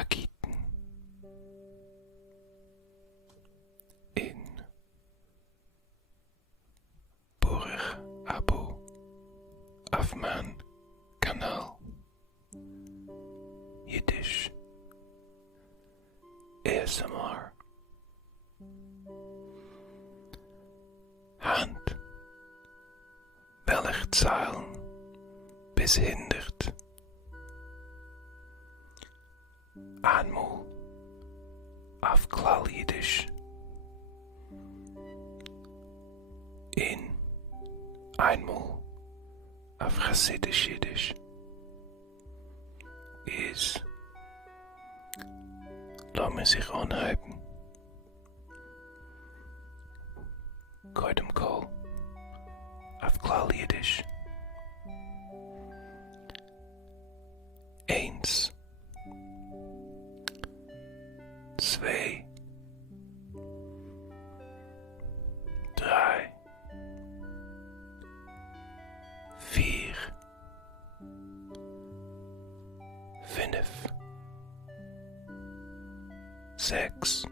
Agiten in Burg Abo auf mijn kanaal Jiddisch ASMR. Hand welch Zeilen bis hindert. Einmal auf Klal Jiddisch in einmal auf Chassidisch Jiddisch is laat me zich aanheben. Koidem kol auf Klal Jiddisch. Eins, zwei, drei, vier, fünf, sechs,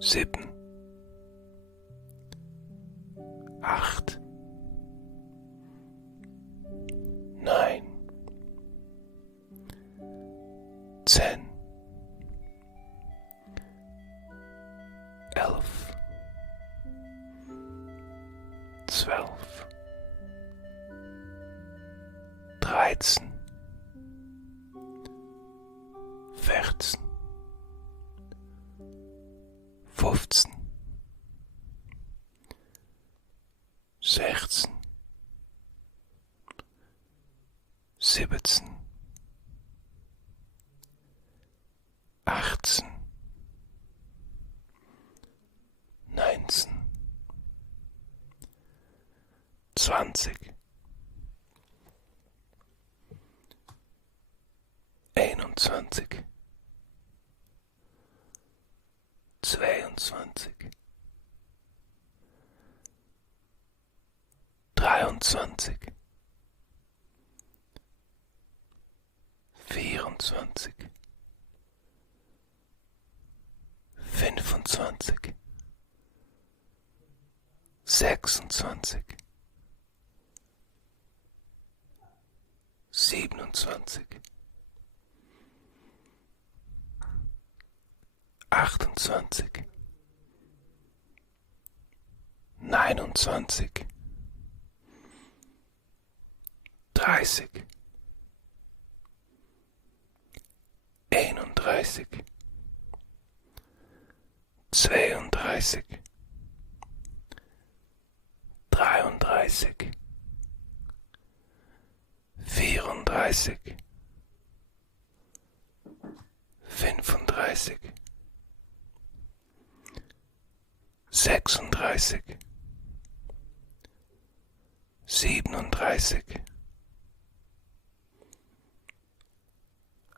sieben, acht, neun, 10, 11, 12, 13, 14, 15, 16, 17, 18, 19, 20, 21, 22, 23, 24, 25, 26, 27, 28, 29, 30, 31, 32, 33, 34, 35, 36, 37,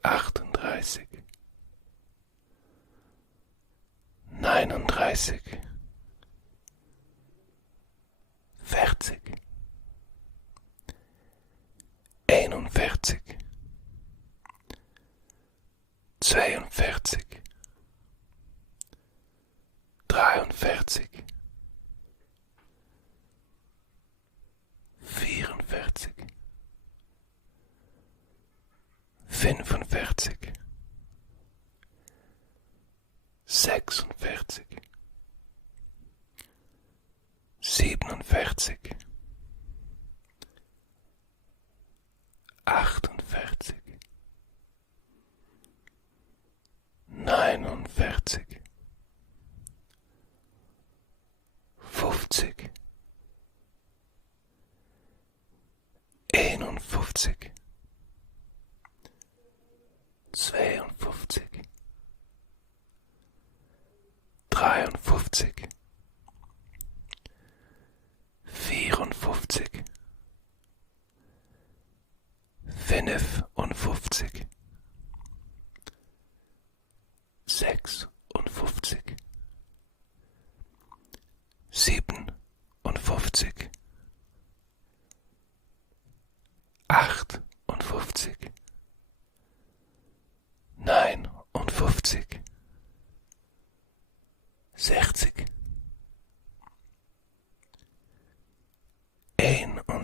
38, 39, 40, 41, 42, 43, 44, 45, 46, 47, 48, 49, 50, 51, 52, 53, 54, 55, 56, 57, 58,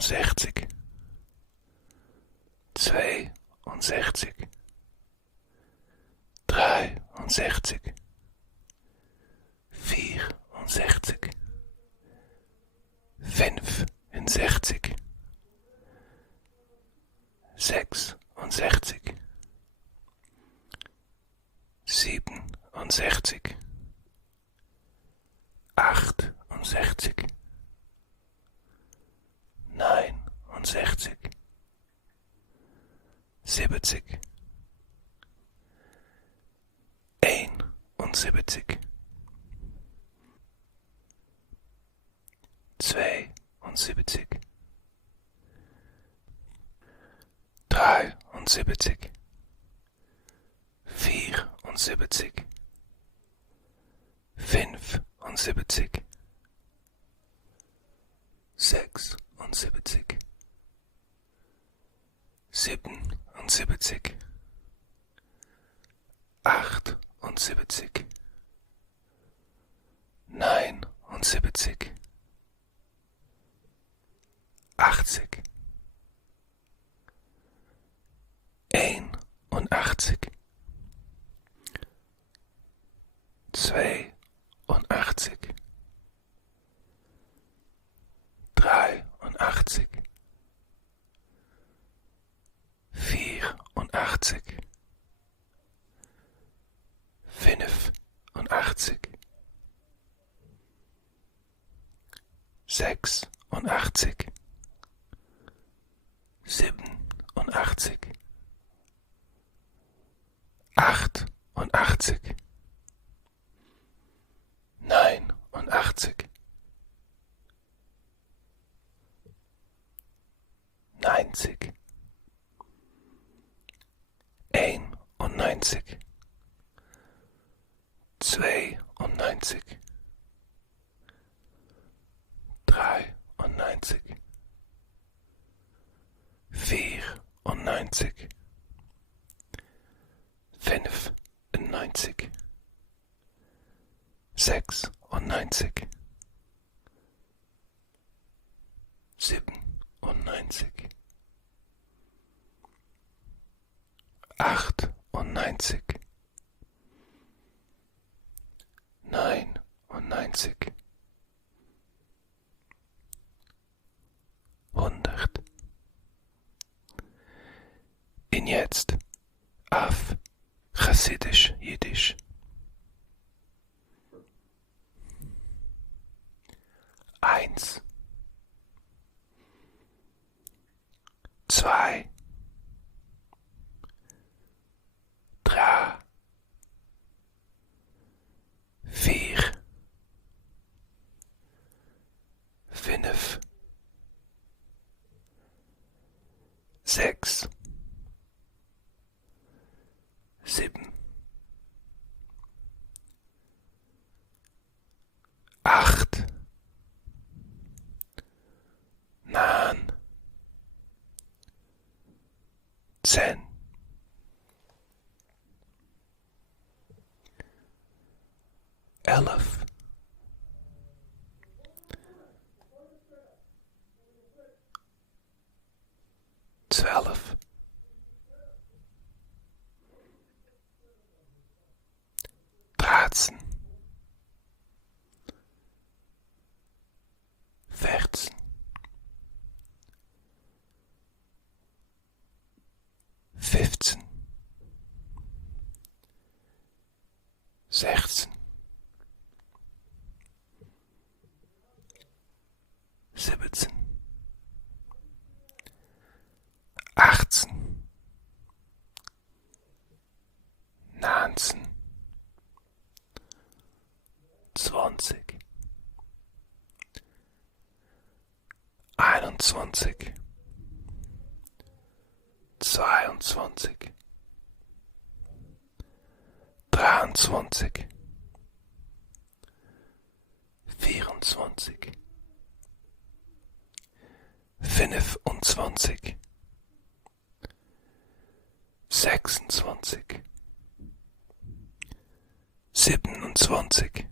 61, 62, 63, 64, 65, 66, 67, 68, 69, 70, 71, 72, 73, 74, 75, 76, 77, 78, 79, 80, 81, 82, 83, 84, 85, 86, 87, 88, 89, 90, 91, 92, 93, 94, 95, 96, 97, 98, 99, 100. Und jetzt auf Chassidisch Jiddisch. 1, 2, 3, 4, 5, 6, 7, 8, 9, 10, 11, 12, 13, 14, 15, 16, 17, 18, 19, 20, 21, 22, 23, 24, 25, 26, 27,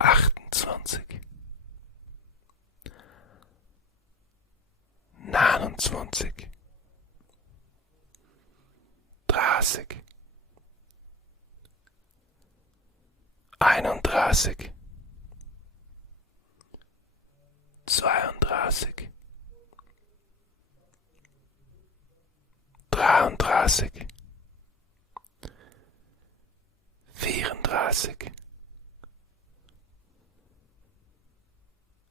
28, zweiundzwanzig, 30, 31, 32, 33, 34,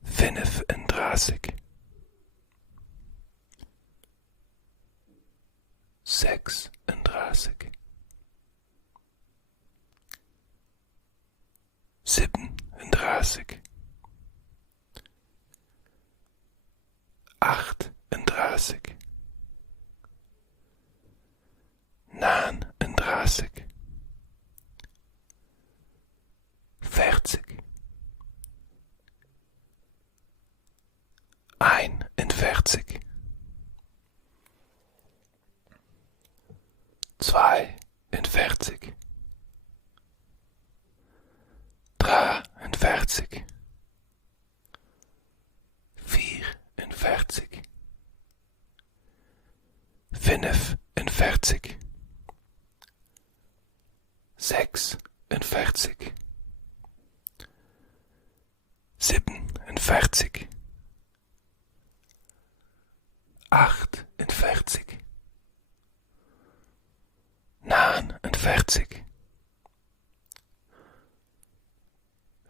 35, 36, 37, 38, 39, 40, 41, 42, 43, 44, 45, 46,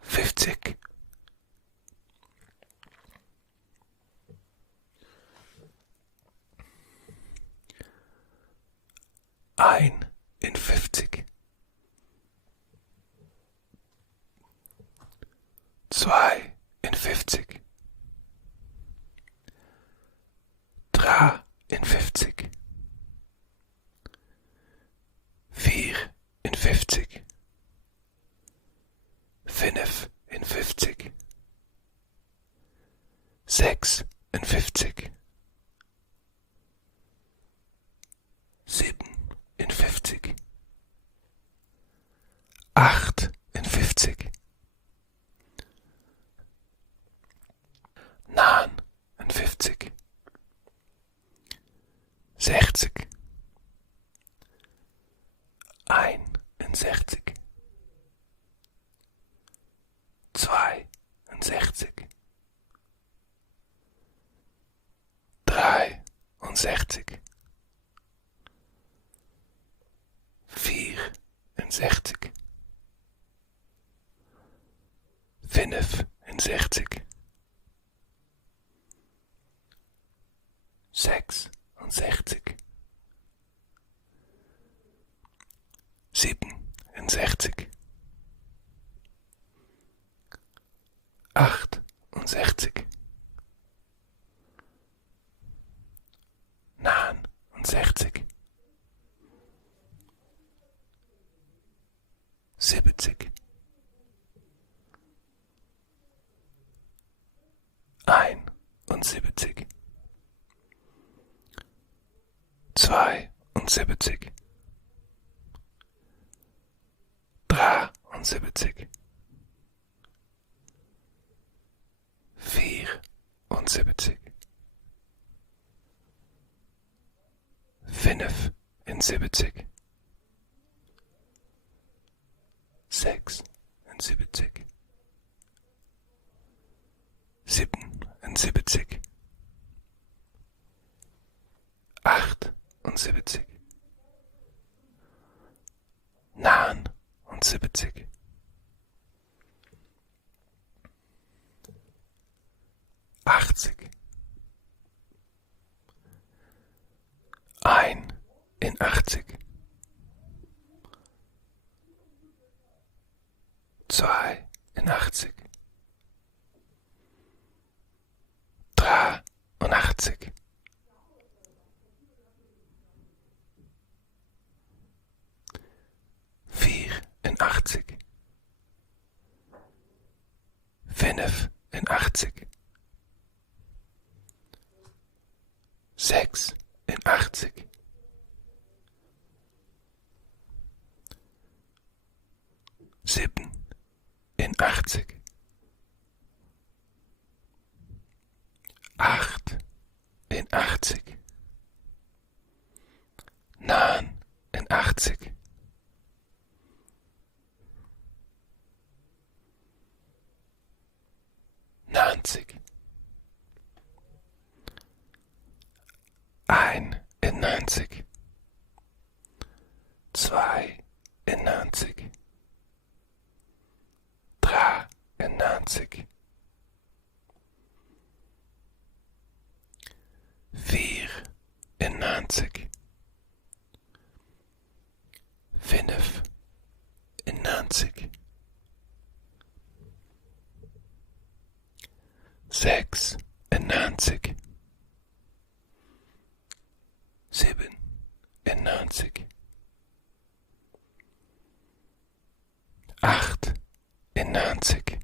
47, 48, 49, 50, 51, 52, 53, 54, 55, 56, 57, 58, 59, 60, 61, 62, 63, 64, 65, 66, 67, 68, 69, 70, 71, 72, 73, 74, 75, 76, 77, 78, 79, 80, 81, 82, 83, 84, 85, 86, 87, 88, 80. 89. 90. 91. 92. 93. 94. 95. 96. 97. 98.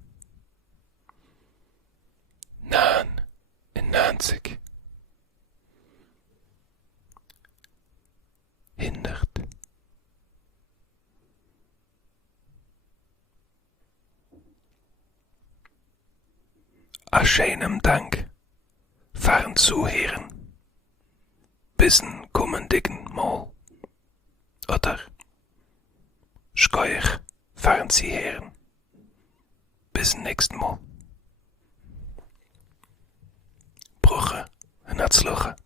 99. 100. Schönen Dank fürs Zuhören. Bis ein kommendigen Mal. Oder scheuch fürs Zuhören. Bis zum nächsten Mal. Brüche und Herzloche.